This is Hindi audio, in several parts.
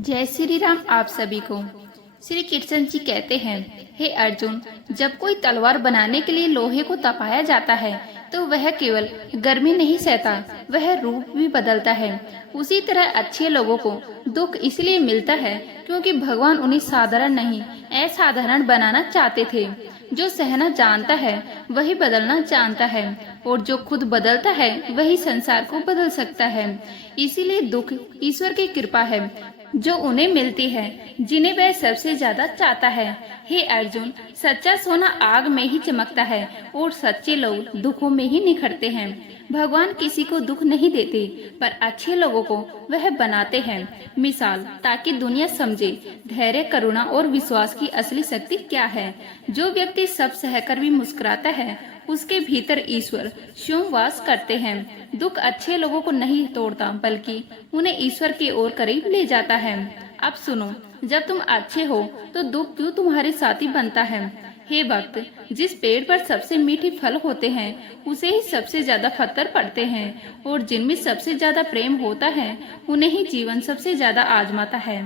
जय श्री राम आप सभी को। श्री कृष्ण जी कहते हैं, हे अर्जुन, जब कोई तलवार बनाने के लिए लोहे को तपाया जाता है तो वह केवल गर्मी नहीं सहता, वह रूप भी बदलता है। उसी तरह अच्छे लोगों को दुख इसलिए मिलता है क्योंकि भगवान उन्हें साधारण नहीं असाधारण बनाना चाहते थे। जो सहना जानता है वही बदलना जानता है, और जो खुद बदलता है वही संसार को बदल सकता है। इसीलिए दुख ईश्वर की कृपा है जो उन्हें मिलती है जिन्हें वह सबसे ज्यादा चाहता है। हे अर्जुन, सच्चा सोना आग में ही चमकता है और सच्चे लोग दुखों में ही निखरते हैं। भगवान किसी को दुख नहीं देते, पर अच्छे लोगों को वह बनाते हैं मिसाल, ताकि दुनिया समझे धैर्य, करुणा और विश्वास की असली शक्ति क्या है। जो व्यक्ति सब सहकर भी मुस्कुराता है उसके भीतर ईश्वर स्वयं वास करते हैं। दुख अच्छे लोगों को नहीं तोड़ता, बल्कि उन्हें ईश्वर की ओर करीब ले जाता है। अब सुनो, जब तुम अच्छे हो तो दुख क्यों तुम्हारे साथी बनता है। हे भक्त, जिस पेड़ पर सबसे मीठे फल होते हैं उसे ही सबसे ज्यादा पत्थर पड़ते हैं, और जिनमें सबसे ज्यादा प्रेम होता है उन्हें ही जीवन सबसे ज्यादा आजमाता है।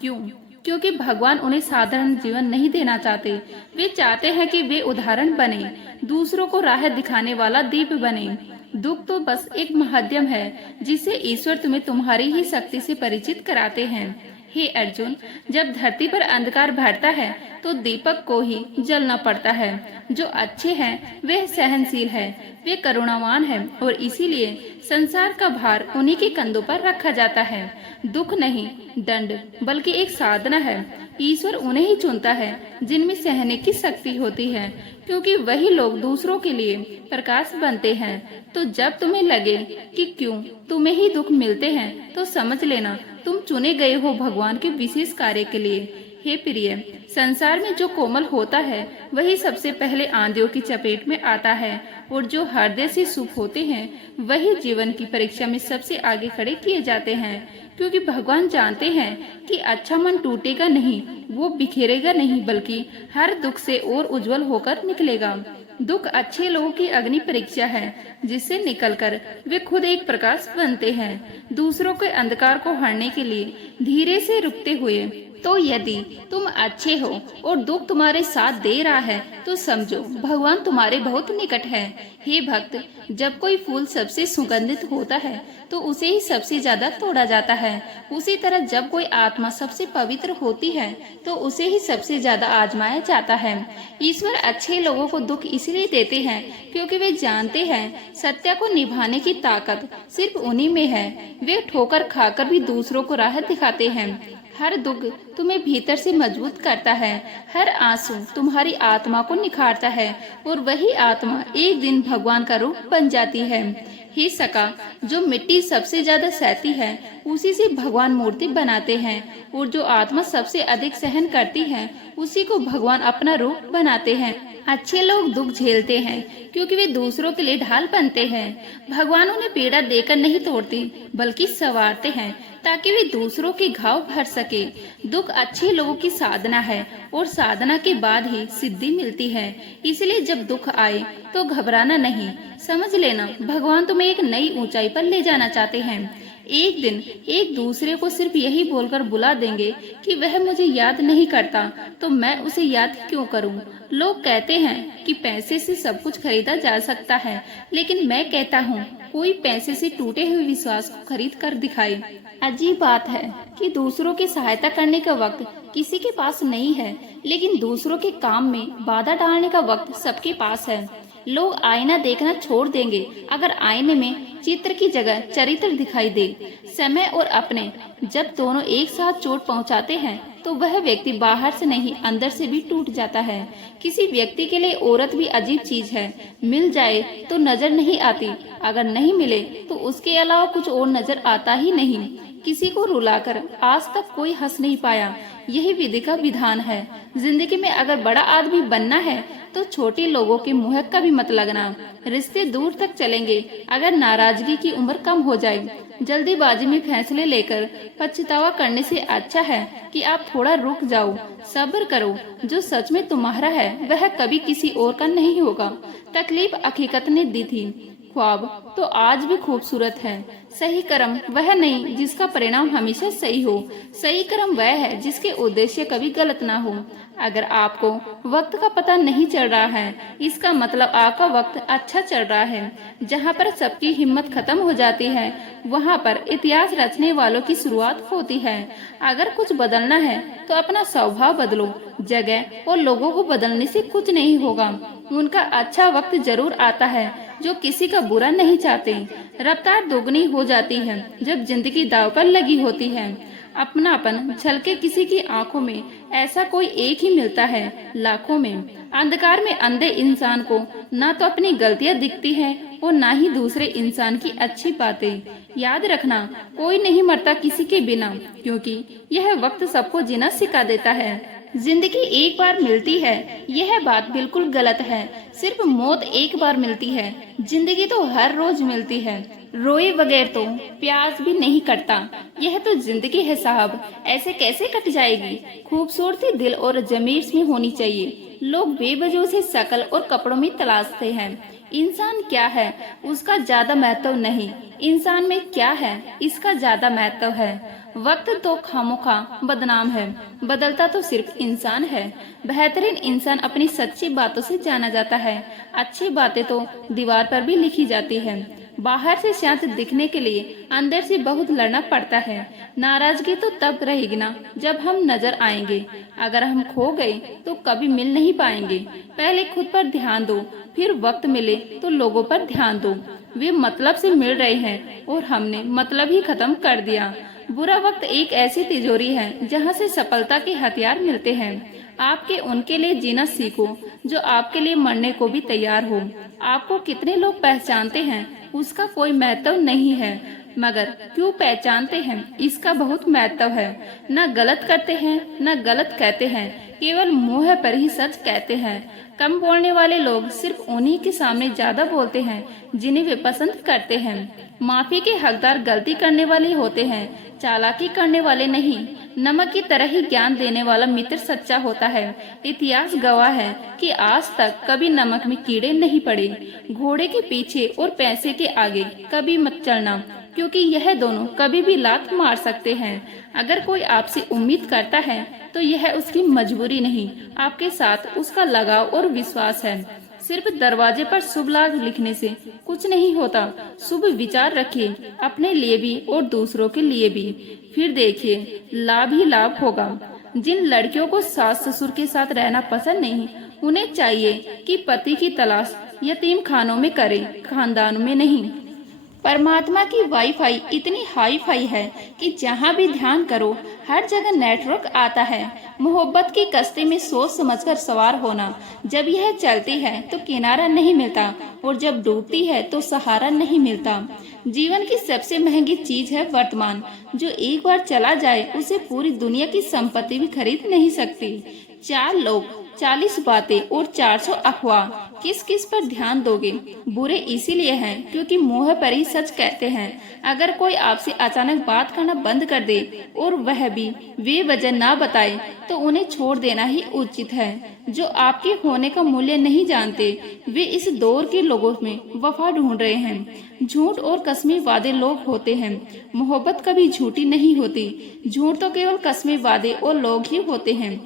क्यों? क्योंकि भगवान उन्हें साधारण जीवन नहीं देना चाहते। वे चाहते हैं कि वे उदाहरण बने, दूसरों को राह दिखाने वाला दीप बने। दुख तो बस एक माध्यम है जिसे ईश्वर तुम्हें तुम्हारी ही शक्ति से परिचित कराते हैं। हे अर्जुन, जब धरती पर अंधकार बढ़ता है तो दीपक को ही जलना पड़ता है। जो अच्छे हैं वे सहनशील है, वे करुणावान है, और इसीलिए संसार का भार उन्हीं के कंधों पर रखा जाता है। दुख नहीं दंड, बल्कि एक साधना है। ईश्वर उन्हें ही चुनता है जिनमें सहने की शक्ति होती है, क्योंकि वही लोग दूसरों के लिए प्रकाश बनते हैं। तो जब तुम्हें लगे कि क्यों तुम्हें ही दुख मिलते हैं, तो समझ लेना तुम चुने गए हो भगवान के विशेष कार्य के लिए। हे प्रिय, संसार में जो कोमल होता है वही सबसे पहले आंधियों की चपेट में आता है, और जो हृदय से शुभ होते हैं वही जीवन की परीक्षा में सबसे आगे खड़े किए जाते हैं। क्योंकि भगवान जानते हैं कि अच्छा मन टूटेगा नहीं, वो बिखेरेगा नहीं, बल्कि हर दुख से और उज्जवल होकर निकलेगा। दुख अच्छे लोगों की अग्नि परीक्षा है, जिससे निकलकर वे खुद एक प्रकाश बनते हैं, दूसरों के अंधकार को हरने के लिए धीरे से रुकते हुए। तो यदि तुम अच्छे हो और दुख तुम्हारे साथ दे रहा है तो समझो भगवान तुम्हारे बहुत निकट है। हे भक्त, जब कोई फूल सबसे सुगंधित होता है तो उसे ही सबसे ज्यादा तोड़ा जाता है। उसी तरह जब कोई आत्मा सबसे पवित्र होती है तो उसे ही सबसे ज्यादा आजमाया जाता है। ईश्वर अच्छे लोगों को दुख इसलिए देते हैं क्योंकि वे जानते हैं सत्य को निभाने की ताकत सिर्फ उन्हीं में है। वे ठोकर खाकर भी दूसरों को राह दिखाते हैं। हर दुख तुम्हें भीतर से मजबूत करता है, हर आंसू तुम्हारी आत्मा को निखारता है, और वही आत्मा एक दिन भगवान का रूप बन जाती है। हे सका, जो मिट्टी सबसे ज्यादा सहती है उसी से भगवान मूर्ति बनाते हैं, और जो आत्मा सबसे अधिक सहन करती है उसी को भगवान अपना रूप बनाते हैं। अच्छे लोग दुख झेलते हैं क्योंकि वे दूसरों के लिए ढाल बनते हैं। भगवान उन्हें पीड़ा देकर नहीं तोड़ते, बल्कि संवारते हैं ताकि वे दूसरों के घाव भर सके। दुख अच्छे लोगों की साधना है, और साधना के बाद ही सिद्धि मिलती है। इसलिए जब दुख आए तो घबराना नहीं। समझ लेना भगवान तुम्हें एक नई ऊंचाई पर ले जाना चाहते हैं। एक दिन एक दूसरे को सिर्फ यही बोलकर बुला देंगे कि वह मुझे याद नहीं करता, तो मैं उसे याद क्यों करूं। लोग कहते हैं कि पैसे से सब कुछ खरीदा जा सकता है, लेकिन मैं कहता हूँ कोई पैसे से टूटे हुए विश्वास को खरीद कर दिखाए। अजीब बात है कि दूसरों की सहायता करने का वक्त किसी के पास नहीं है, लेकिन दूसरों के काम में बाधा डालने का वक्त सबके पास है। लोग आईना देखना छोड़ देंगे अगर आईने में चित्र की जगह चरित्र दिखाई दे। समय और अपने जब दोनों एक साथ चोट पहुंचाते हैं तो वह व्यक्ति बाहर से नहीं अंदर से भी टूट जाता है। किसी व्यक्ति के लिए औरत भी अजीब चीज है। मिल जाए तो नजर नहीं आती, अगर नहीं मिले तो उसके अलावा कुछ और नजर आता ही नहीं। किसी को रुलाकर आज तक कोई हंस नहीं पाया, यही विधि का विधान है। जिंदगी में अगर बड़ा आदमी बनना है तो छोटे लोगों के मुंह का भी मत लगना। रिश्ते दूर तक चलेंगे अगर नाराजगी की उम्र कम हो जाए। जल्दीबाजी में फैसले लेकर पछतावा करने से अच्छा है कि आप थोड़ा रुक जाओ, सब्र करो। जो सच में तुम्हारा है वह कभी किसी और का नहीं होगा। तकलीफ हकीकत ने दी थी, ख्वाब तो आज भी खूबसूरत है। सही कर्म वह नहीं जिसका परिणाम हमेशा सही हो। सही कर्म वह है जिसके उद्देश्य कभी गलत ना हो। अगर आपको वक्त का पता नहीं चल रहा है, इसका मतलब आपका वक्त अच्छा चल रहा है। जहाँ पर सबकी हिम्मत खत्म हो जाती है, वहाँ पर इतिहास रचने वालों की शुरुआत होती है। अगर कुछ बदलना है तो अपना स्वभाव बदलो। जगह और लोगों को बदलने से कुछ नहीं होगा। उनका अच्छा वक्त जरूर आता है जो किसी का बुरा नहीं चाहते। रफ्तार दोगुनी हो जाती है जब जिंदगी दांव पर लगी होती है। अपनापन झलके किसी की आंखों में, ऐसा कोई एक ही मिलता है लाखों में। अंधकार में अंधे इंसान को ना तो अपनी गलतियां दिखती हैं और ना ही दूसरे इंसान की अच्छी बातें। याद रखना, कोई नहीं मरता किसी के बिना, क्योंकि यह वक्त सबको जीना सिखा देता है। जिंदगी एक बार मिलती है, यह बात बिल्कुल गलत है। सिर्फ मौत एक बार मिलती है। जिंदगी तो हर रोज मिलती है। रोए बगैर तो प्यास भी नहीं कटता। यह तो जिंदगी है साहब, ऐसे कैसे कट जाएगी। खूबसूरती दिल और जमीर में होनी चाहिए। लोग बेवजह से शकल और कपड़ों में तलाशते हैं। इंसान क्या है उसका ज्यादा महत्व नहीं, इंसान में क्या है इसका ज्यादा महत्व है। वक्त तो खामोखा बदनाम है, बदलता तो सिर्फ इंसान है। बेहतरीन इंसान अपनी सच्ची बातों से जाना जाता है। अच्छी बातें तो दीवार पर भी लिखी जाती है। बाहर से शांत दिखने के लिए अंदर से बहुत लड़ना पड़ता है। नाराजगी तो तब रहेगी ना जब हम नजर आएंगे। अगर हम खो गए तो कभी मिल नहीं पाएंगे। पहले खुद पर ध्यान दो, फिर वक्त मिले तो लोगों पर ध्यान दो। वे मतलब से मिल रहे हैं और हमने मतलब ही खत्म कर दिया। बुरा वक्त एक ऐसी तिजोरी है जहाँ से सफलता के हथियार मिलते हैं। आपके उनके लिए जीना सीखो जो आपके लिए मरने को भी तैयार हो। आपको कितने लोग पहचानते हैं उसका कोई महत्व नहीं है, मगर क्यों पहचानते हैं इसका बहुत महत्व है। न गलत करते हैं न गलत कहते हैं, केवल मुंह पर ही सच कहते हैं। कम बोलने वाले लोग सिर्फ उन्हीं के सामने ज्यादा बोलते हैं जिन्हें वे पसंद करते हैं। माफी के हकदार गलती करने वाले होते हैं, चालाकी करने वाले नहीं। नमक की तरह ही ज्ञान देने वाला मित्र सच्चा होता है। इतिहास गवाह है कि आज तक कभी नमक में कीड़े नहीं पड़े। घोड़े के पीछे और पैसे के आगे कभी मत चलना, क्योंकि यह दोनों कभी भी लात मार सकते हैं। अगर कोई आपसे उम्मीद करता है तो यह उसकी मजबूरी नहीं, आपके साथ उसका लगाव और विश्वास है। सिर्फ दरवाजे पर शुभ लाभ लिखने से कुछ नहीं होता। शुभ विचार रखिए, अपने लिए भी और दूसरों के लिए भी, फिर देखिए लाभ ही लाभ होगा। जिन लड़कियों को सास ससुर के साथ रहना पसंद नहीं, उन्हें चाहिए कि पति की तलाश यतीम खानों में करें, खानदान में नहीं। परमात्मा की वाईफाई इतनी हाई फाई है कि जहाँ भी ध्यान करो हर जगह नेटवर्क आता है। मोहब्बत की कश्ती में सोच समझकर सवार होना। जब यह चलती है तो किनारा नहीं मिलता, और जब डूबती है तो सहारा नहीं मिलता। जीवन की सबसे महंगी चीज है वर्तमान। जो एक बार चला जाए उसे पूरी दुनिया की संपत्ति भी खरीद नहीं सकती। 4 लोग, 40 बातें और 400 अफवाह, किस किस पर ध्यान दोगे। बुरे इसीलिए हैं क्योंकि मुंह पर ही सच कहते हैं। अगर कोई आपसे अचानक बात करना बंद कर दे और वह भी वे वजह ना बताए तो उन्हें छोड़ देना ही उचित है। जो आपके होने का मूल्य नहीं जानते वे इस दौर के लोगों में वफा ढूंढ रहे हैं। झूठ और कस्मी वादे लोग होते हैं, मोहब्बत कभी झूठी नहीं होती। झूठ तो केवल कस्मी वादे और लोग ही होते हैं।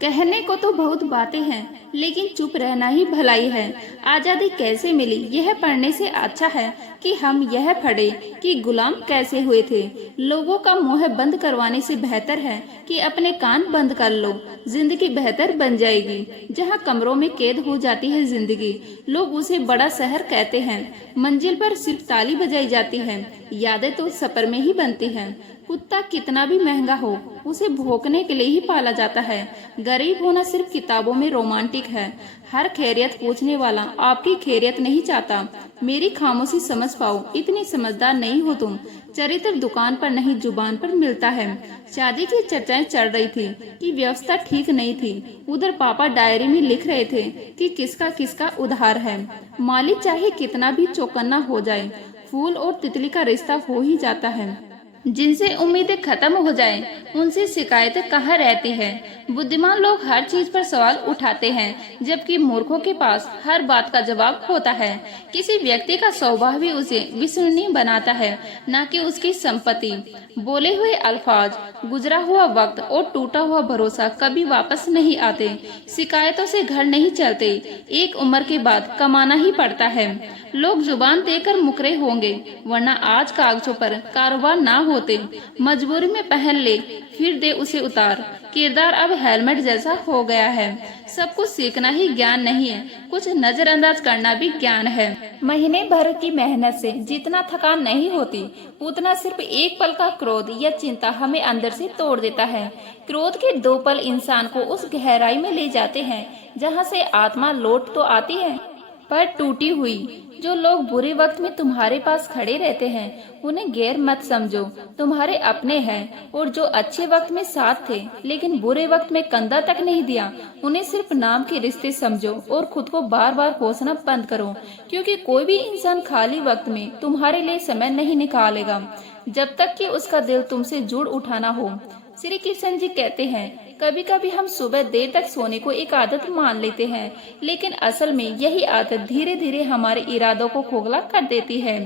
कहने को तो बहुत बातें हैं, लेकिन चुप रहना ही भलाई है। आजादी कैसे मिली यह पढ़ने से अच्छा है कि हम यह पढ़े कि गुलाम कैसे हुए थे। लोगों का मुंह बंद करवाने से बेहतर है कि अपने कान बंद कर लो। जिंदगी बेहतर बन जाएगी। जहाँ कमरों में कैद हो जाती है जिंदगी, लोग उसे बड़ा शहर कहते हैं। मंजिल पर सिर्फ ताली बजाई जाती है, यादें तो सफर में ही बनती हैं। कुत्ता कितना भी महंगा हो, उसे भौंकने के लिए ही पाला जाता है। गरीब होना सिर्फ किताबों में रोमांटिक है। हर खैरियत पूछने वाला आपकी खैरियत नहीं चाहता। मेरी खामोशी समझ पाओ, इतनी समझदार नहीं हो तुम। चरित्र दुकान पर नहीं जुबान पर मिलता है। शादी की चर्चाएं चल रही थी कि व्यवस्था ठीक नहीं थी। उधर पापा डायरी में लिख रहे थे कि किसका किसका उधार है। मालिक चाहे कितना भी चौकन्ना हो जाए, फूल और तितली का रिश्ता हो ही जाता है। जिनसे उम्मीदें खत्म हो जाएं, उनसे शिकायतें कहाँ रहती है। बुद्धिमान लोग हर चीज पर सवाल उठाते हैं, जबकि मूर्खों के पास हर बात का जवाब होता है। किसी व्यक्ति का स्वभाव भी उसे विश्वसनीय बनाता है, न कि उसकी संपत्ति। बोले हुए अल्फाज, गुजरा हुआ वक्त और टूटा हुआ भरोसा कभी वापस नहीं आते। शिकायतों से घर नहीं चलते, एक उम्र के बाद कमाना ही पड़ता है। लोग जुबान देकर मुकरे होंगे, वरना आज कागजों पर कारोबार ना होते। मजबूरी में पहन ले, फिर दे उसे उतार। किरदार अब हेलमेट जैसा हो गया है। सब कुछ सीखना ही ज्ञान नहीं है, कुछ नजरअंदाज करना भी ज्ञान है। महीने भर की मेहनत से जितना थकान नहीं होती, उतना सिर्फ एक पल का क्रोध या चिंता हमें अंदर से तोड़ देता है। क्रोध के 2 पल इंसान को उस गहराई में ले जाते हैं जहाँ से आत्मा लौट तो आती है, पर टूटी हुई। जो लोग बुरे वक्त में तुम्हारे पास खड़े रहते हैं, उन्हें गैर मत समझो, तुम्हारे अपने हैं। और जो अच्छे वक्त में साथ थे, लेकिन बुरे वक्त में कंधा तक नहीं दिया, उन्हें सिर्फ नाम के रिश्ते समझो और खुद को बार बार कोसना बंद करो। क्योंकि कोई भी इंसान खाली वक्त में तुम्हारे लिए समय नहीं निकालेगा, जब तक कि उसका दिल तुमसे जुड़ उठाना हो। श्री कृष्ण जी कहते हैं, कभी कभी हम सुबह देर तक सोने को एक आदत मान लेते हैं, लेकिन असल में यही आदत धीरे धीरे हमारे इरादों को खोखला कर देती है।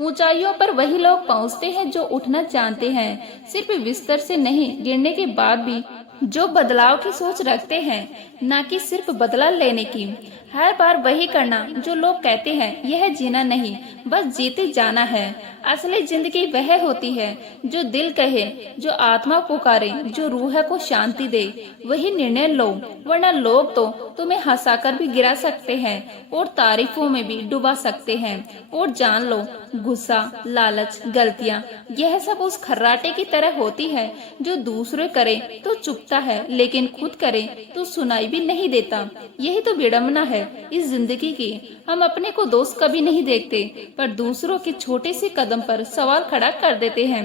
ऊंचाइयों पर वही लोग पहुंचते हैं जो उठना जानते हैं, सिर्फ बिस्तर से नहीं, गिरने के बाद भी। जो बदलाव की सोच रखते हैं, न कि सिर्फ बदला लेने की। हर बार वही करना जो लोग कहते हैं यह जीना नहीं, बस जीते जाना है। असली जिंदगी वह होती है जो दिल कहे, जो आत्मा पुकारे, जो रूह को शांति दे। वही निर्णय लो, वरना लोग तो तुम्हें हंसाकर भी गिरा सकते हैं और तारीफों में भी डुबा सकते हैं। और जान लो, गुस्सा, लालच, गलतियाँ, यह सब उस खर्राटे की तरह होती है जो दूसरे करे तो चुपता है, लेकिन खुद करे तो सुनाई भी नहीं देता। यही तो विडम्बना है इस जिंदगी की। हम अपने को दोस्त कभी नहीं देखते, पर दूसरों के छोटे से कदम पर सवाल खड़ा कर देते हैं।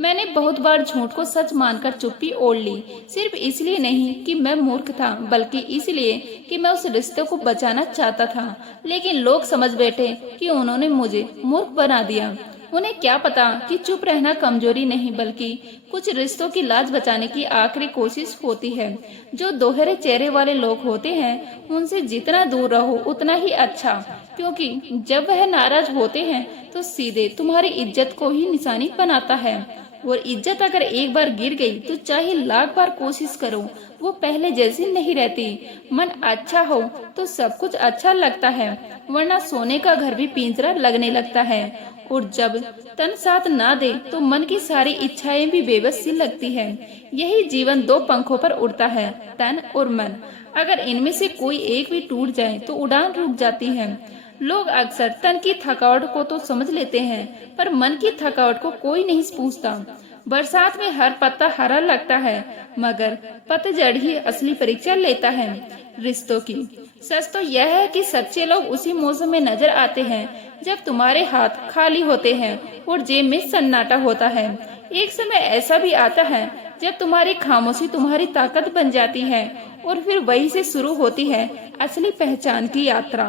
मैंने बहुत बार झूठ को सच मानकर चुप्पी ओढ़ ली, सिर्फ इसलिए नहीं कि मैं मूर्ख था, बल्कि इसलिए कि मैं उस रिश्ते को बचाना चाहता था। लेकिन लोग समझ बैठे कि उन्होंने मुझे मूर्ख बना दिया। उन्हें क्या पता कि चुप रहना कमजोरी नहीं, बल्कि कुछ रिश्तों की लाज बचाने की आखिरी कोशिश होती है। जो दोहरे चेहरे वाले लोग होते हैं, उनसे जितना दूर रहो उतना ही अच्छा, क्योंकि जब वह नाराज होते हैं तो सीधे तुम्हारी इज्जत को ही निशानी बनाता है। और इज्जत अगर एक बार गिर गई तो चाहे लाख बार कोशिश करो, वो पहले जैसी नहीं रहती। मन अच्छा हो तो सब कुछ अच्छा लगता है, वरना सोने का घर भी पिंजरा लगने लगता है। और जब तन साथ ना दे तो मन की सारी इच्छाएं भी बेबस सी लगती है। यही जीवन 2 पंखों पर उड़ता है, तन और मन। अगर इनमें से कोई एक भी टूट जाए तो उड़ान रुक जाती है। लोग अक्सर तन की थकावट को तो समझ लेते हैं, पर मन की थकावट को कोई नहीं पूछता। बरसात में हर पत्ता हरा लगता है, मगर पतझड़ ही असली परीक्षा लेता है रिश्तों की। सच तो यह है कि सच्चे लोग उसी मौसम में नजर आते हैं जब तुम्हारे हाथ खाली होते हैं और जेब में सन्नाटा होता है। एक समय ऐसा भी आता है जब तुम्हारी खामोशी तुम्हारी ताकत बन जाती है, और फिर वहीं से शुरू होती है असली पहचान की यात्रा।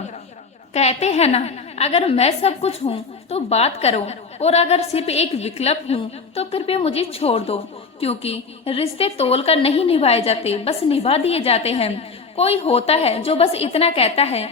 कहते हैं ना, अगर मैं सब कुछ हूँ तो बात करो, और अगर सिर्फ एक विकल्प हूँ तो कृपया मुझे छोड़ दो। क्योंकि रिश्ते तोल कर नहीं निभाए जाते, बस निभा दिए जाते हैं। कोई होता है जो बस इतना कहता है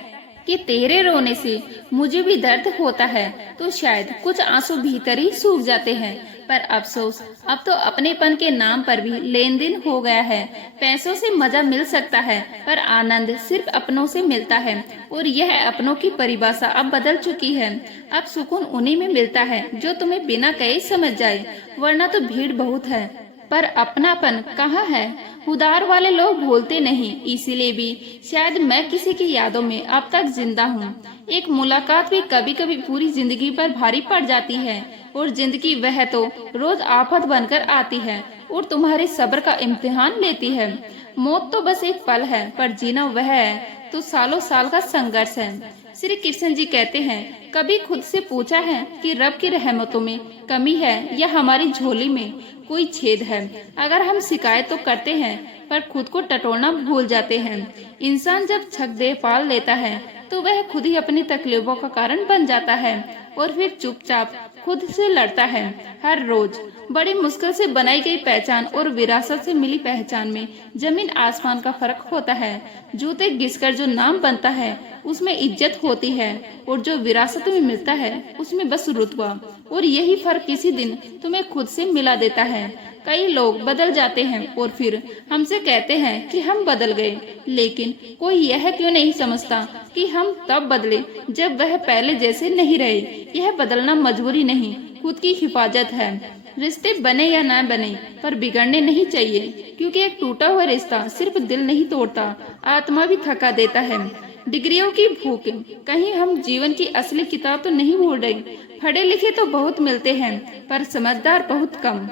कि तेरे रोने से मुझे भी दर्द होता है, तो शायद कुछ आंसू भीतर ही सूख जाते हैं। पर अफसोस, अब तो अपनेपन के नाम पर भी लेन देन हो गया है। पैसों से मजा मिल सकता है, पर आनंद सिर्फ अपनों से मिलता है, और यह अपनों की परिभाषा अब बदल चुकी है। अब सुकून उन्हीं में मिलता है जो तुम्हें बिना कहे समझ जाए, वरना तो भीड़ बहुत है पर अपनापन कहाँ है। उधार वाले लोग भूलते नहीं, इसीलिए भी शायद मैं किसी की यादों में अब तक जिंदा हूँ। एक मुलाकात भी कभी कभी पूरी जिंदगी पर भारी पड़ जाती है, और जिंदगी वह तो रोज आफत बनकर आती है और तुम्हारे सब्र का इम्तिहान लेती है। मौत तो बस एक पल है, पर जीना वह है तो सालों साल का संघर्ष है। श्री कृष्ण जी कहते हैं, कभी खुद से पूछा है कि रब की रहमतों में कमी है या हमारी झोली में कोई छेद है। अगर हम शिकायत तो करते हैं, पर खुद को टटोलना भूल जाते हैं। इंसान जब छक दे पाल लेता है तो वह खुद ही अपनी तकलीफों का कारण बन जाता है और फिर चुपचाप खुद से लड़ता है। हर रोज बड़ी मुश्किल से बनाई गई पहचान और विरासत से मिली पहचान में जमीन आसमान का फर्क होता है। जूते घिसकर जो नाम बनता है उसमें इज्जत होती है और जो विरासत में मिलता है उसमें बस रुतबा। और यही फर्क किसी दिन तुम्हें खुद से मिला देता है। कई लोग बदल जाते हैं और फिर हमसे कहते हैं कि हम बदल गए, लेकिन कोई यह क्यों नहीं समझता कि हम तब बदले जब वह पहले जैसे नहीं रहे। यह बदलना मजबूरी नहीं, खुद की हिफाजत है। रिश्ते बने या ना बने पर बिगड़ने नहीं चाहिए, क्योंकि एक टूटा हुआ रिश्ता सिर्फ दिल नहीं तोड़ता, आत्मा भी थका देता है। डिग्रियों की भूख, कहीं हम जीवन की असली किताब तो नहीं भूल रहे। पढ़े लिखे तो बहुत मिलते हैं पर समझदार बहुत कम।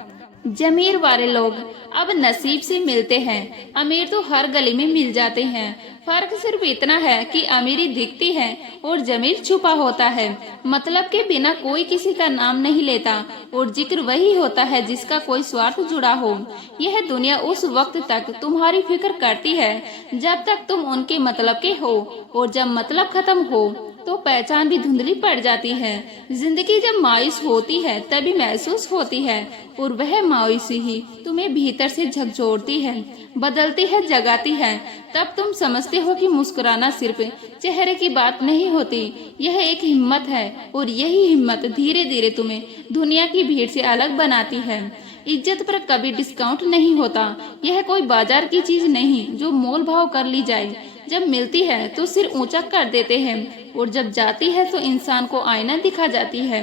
जमीर वाले लोग अब नसीब से मिलते हैं, अमीर तो हर गली में मिल जाते हैं। फर्क सिर्फ इतना है कि अमीरी दिखती है और जमीर छुपा होता है। मतलब के बिना कोई किसी का नाम नहीं लेता और जिक्र वही होता है जिसका कोई स्वार्थ जुड़ा हो। यह दुनिया उस वक्त तक तुम्हारी फिक्र करती है जब तक तुम उनके मतलब के हो, और जब मतलब खत्म हो तो पहचान भी धुंधली पड़ जाती है। जिंदगी जब मायूस होती है तभी महसूस होती है, और वह मायूसी ही तुम्हें भीतर से झकझोरती है, बदलती है, जगाती है। तब तुम समझते हो कि मुस्कुराना सिर्फ चेहरे की बात नहीं होती, यह एक हिम्मत है, और यही हिम्मत धीरे धीरे तुम्हें दुनिया की भीड़ से अलग बनाती है। इज्जत पर कभी डिस्काउंट नहीं होता, यह कोई बाजार की चीज नहीं जो मोल भाव कर ली जाए। जब मिलती है तो सिर ऊंचा कर देते हैं, और जब जाती है तो इंसान को आईना दिखा जाती है।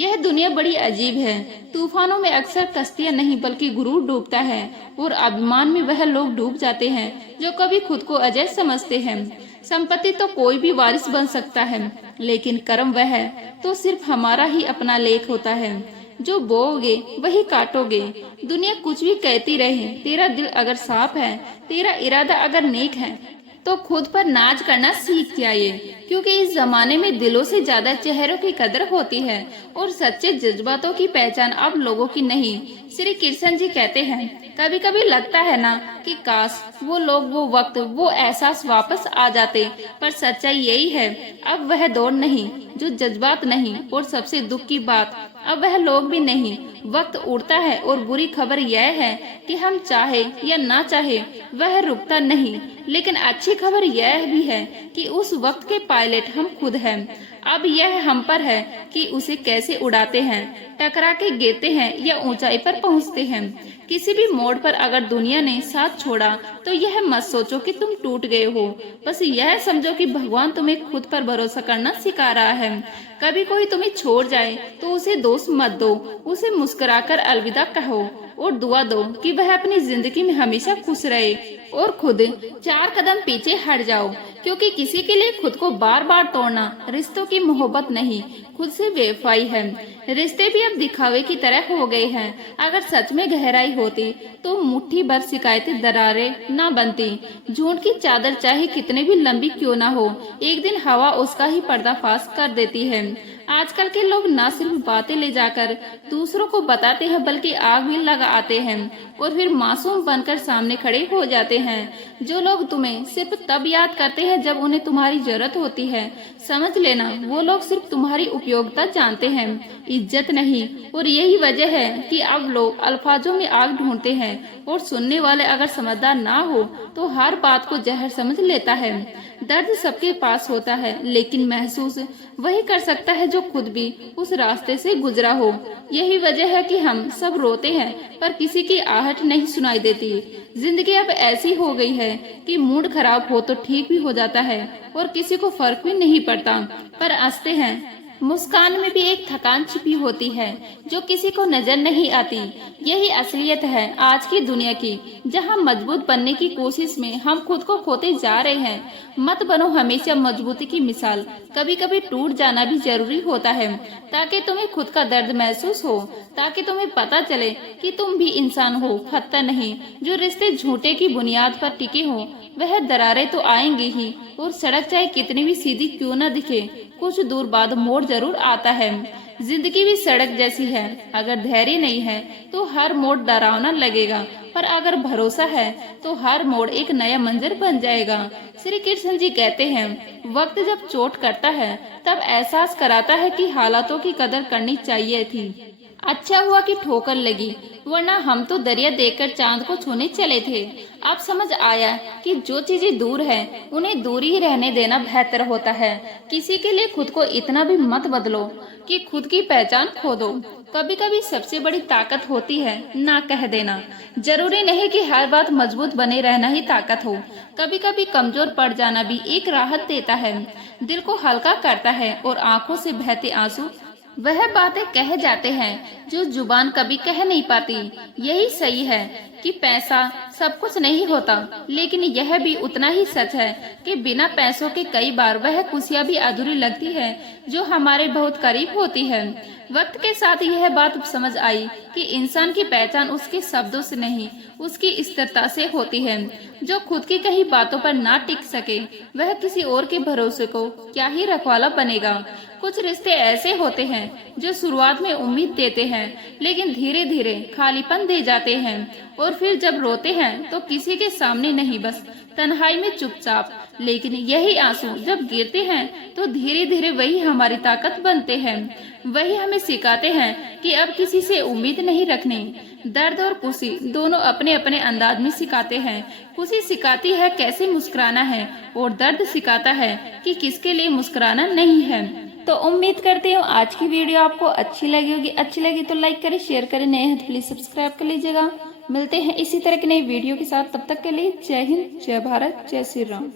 यह दुनिया बड़ी अजीब है। तूफानों में अक्सर कश्तियां नहीं बल्कि गुरूर डूबता है, और अभिमान में वह लोग डूब जाते हैं जो कभी खुद को अजय समझते हैं। संपत्ति तो कोई भी वारिस बन सकता है, लेकिन कर्म वह तो सिर्फ हमारा ही अपना लेख होता है। जो बोओगे वही काटोगे। दुनिया कुछ भी कहती रहे, तेरा दिल अगर साफ है, तेरा इरादा अगर नेक है, तो खुद पर नाज करना सीख जाइए, क्योंकि इस जमाने में दिलों से ज्यादा चेहरों की कदर होती है, और सच्चे जज्बातों की पहचान अब लोगों की नहीं। श्री कृष्ण जी कहते हैं, कभी कभी लगता है ना कि काश वो लोग, वो वक्त, वो एहसास वापस आ जाते। पर सच्चाई यही है, अब वह दौर नहीं, जो जज्बात नहीं, और सबसे दुख की बात, अब वह लोग भी नहीं। वक्त उड़ता है, और बुरी खबर यह है कि हम चाहे या ना चाहे वह रुकता नहीं। लेकिन अच्छी खबर यह भी है कि उस वक्त के पायलट हम खुद हैं। अब यह हम पर है कि उसे कैसे उड़ाते हैं, टकरा के गिरते हैं या ऊंचाई पर पहुंचते हैं। किसी भी मोड़ पर अगर दुनिया ने साथ छोड़ा तो यह मत सोचो कि तुम टूट गए हो, बस यह समझो कि भगवान तुम्हें खुद पर भरोसा करना सिखा रहा है। कभी कोई तुम्हें छोड़ जाए तो उसे दोष मत दो, उसे मुस्कुराकर अलविदा कहो और दुआ दो कि वह अपनी जिंदगी में हमेशा खुश रहे, और खुद 4 कदम पीछे हट जाओ, क्योंकि किसी के लिए खुद को बार बार तोड़ना रिश्तों की मोहब्बत नहीं, खुद से बेवफाई है। रिश्ते भी अब दिखावे की तरह हो गए हैं। अगर सच में गहराई होती तो मुट्ठी भर शिकायतें दरारें न बनती। झूठ की चादर चाहे कितने भी लंबी क्यों ना हो, एक दिन हवा उसका ही पर्दाफाश कर देती है। आजकल के लोग न सिर्फ बातें ले जाकर दूसरों को बताते हैं, बल्कि आग भी लगाते हैं और फिर मासूम बनकर सामने खड़े हो जाते हैं। जो लोग तुम्हें सिर्फ तब याद करते हैं जब उन्हें तुम्हारी जरूरत होती है, समझ लेना वो लोग सिर्फ तुम्हारी उपयोगिता जानते हैं, इज्जत नहीं। और यही वजह है कि अब लोग अल्फाजों में आग ढूंढते हैं, और सुनने वाले अगर समझदार ना हो तो हर बात को जहर समझ लेता है। दर्द सबके पास होता है, लेकिन महसूस वही कर सकता है जो खुद भी उस रास्ते से गुजरा हो। यही वजह है कि हम सब रोते हैं पर किसी की आहट नहीं सुनाई देती। जिंदगी अब ऐसी हो गई है कि मूड खराब हो तो ठीक भी हो जाता है और किसी को फर्क भी नहीं पड़ता, पर हंसते हैं। मुस्कान में भी एक थकान छिपी होती है जो किसी को नजर नहीं आती। यही असलियत है आज की दुनिया की, जहां मजबूत बनने की कोशिश में हम खुद को खोते जा रहे हैं। मत बनो हमेशा मजबूती की मिसाल, कभी कभी टूट जाना भी जरूरी होता है, ताकि तुम्हें खुद का दर्द महसूस हो, ताकि तुम्हें पता चले कि तुम भी इंसान हो, पत्थर नहीं। जो रिश्ते झूठे की बुनियाद पर टिके हो, वह दरारें तो आएंगी ही, और सड़क चाहे कितनी भी सीधी क्यों न दिखे, कुछ दूर बाद मोड़ जरूर आता है। जिंदगी भी सड़क जैसी है, अगर धैर्य नहीं है तो हर मोड़ डरावना लगेगा, पर अगर भरोसा है तो हर मोड़ एक नया मंजर बन जाएगा। श्री कृष्ण जी कहते हैं, वक्त जब चोट करता है तब एहसास कराता है कि हालातों की कदर करनी चाहिए थी। अच्छा हुआ कि ठोकर लगी, वरना हम तो दरिया देखकर चांद को छूने चले थे। अब समझ आया कि जो चीजें दूर है उन्हें दूर ही रहने देना बेहतर होता है। किसी के लिए खुद को इतना भी मत बदलो कि खुद की पहचान खो दो। कभी कभी सबसे बड़ी ताकत होती है ना कह देना। जरूरी नहीं कि हर बात मजबूत बने रहना ही ताकत हो। कभी कभी कमजोर पड़ जाना भी एक राहत देता है, दिल को हल्का करता है और आंखों से बहते आंसू वह बातें कह जाते हैं जो जुबान कभी कह नहीं पाती। यही सही है कि पैसा सब कुछ नहीं होता, लेकिन यह भी उतना ही सच है कि बिना पैसों के कई बार वह खुशियां भी अधूरी लगती है जो हमारे बहुत करीब होती है। वक्त के साथ यह बात समझ आई कि इंसान की पहचान उसके शब्दों से नहीं, उसकी स्थिरता से होती है। जो खुद की कही बातों पर ना टिक सके वह किसी और के भरोसे को क्या ही रखवाला बनेगा। कुछ रिश्ते ऐसे होते हैं जो शुरुआत में उम्मीद देते हैं, लेकिन धीरे धीरे खालीपन दे जाते हैं, और फिर जब रोते हैं तो किसी के सामने नहीं, बस तन्हाई में चुपचाप। लेकिन यही आंसू जब गिरते हैं तो धीरे धीरे वही हमारी ताकत बनते हैं। वही हमें सिखाते हैं कि अब किसी से उम्मीद नहीं रखनी। दर्द और खुशी दोनों अपने अपने अंदाज में सिखाते हैं। खुशी सिखाती है कैसे मुस्कुराना है, और दर्द सिखाता है कि किसके लिए मुस्कुराना नहीं है। तो उम्मीद करती हूँ आज की वीडियो आपको अच्छी लगी होगी। अच्छी लगी तो लाइक करें, शेयर करें, नए हैं तो प्लीज सब्सक्राइब कर लीजिएगा। मिलते हैं इसी तरह की नई वीडियो के साथ, तब तक के लिए जय हिंद, जय भारत, जय श्री राम।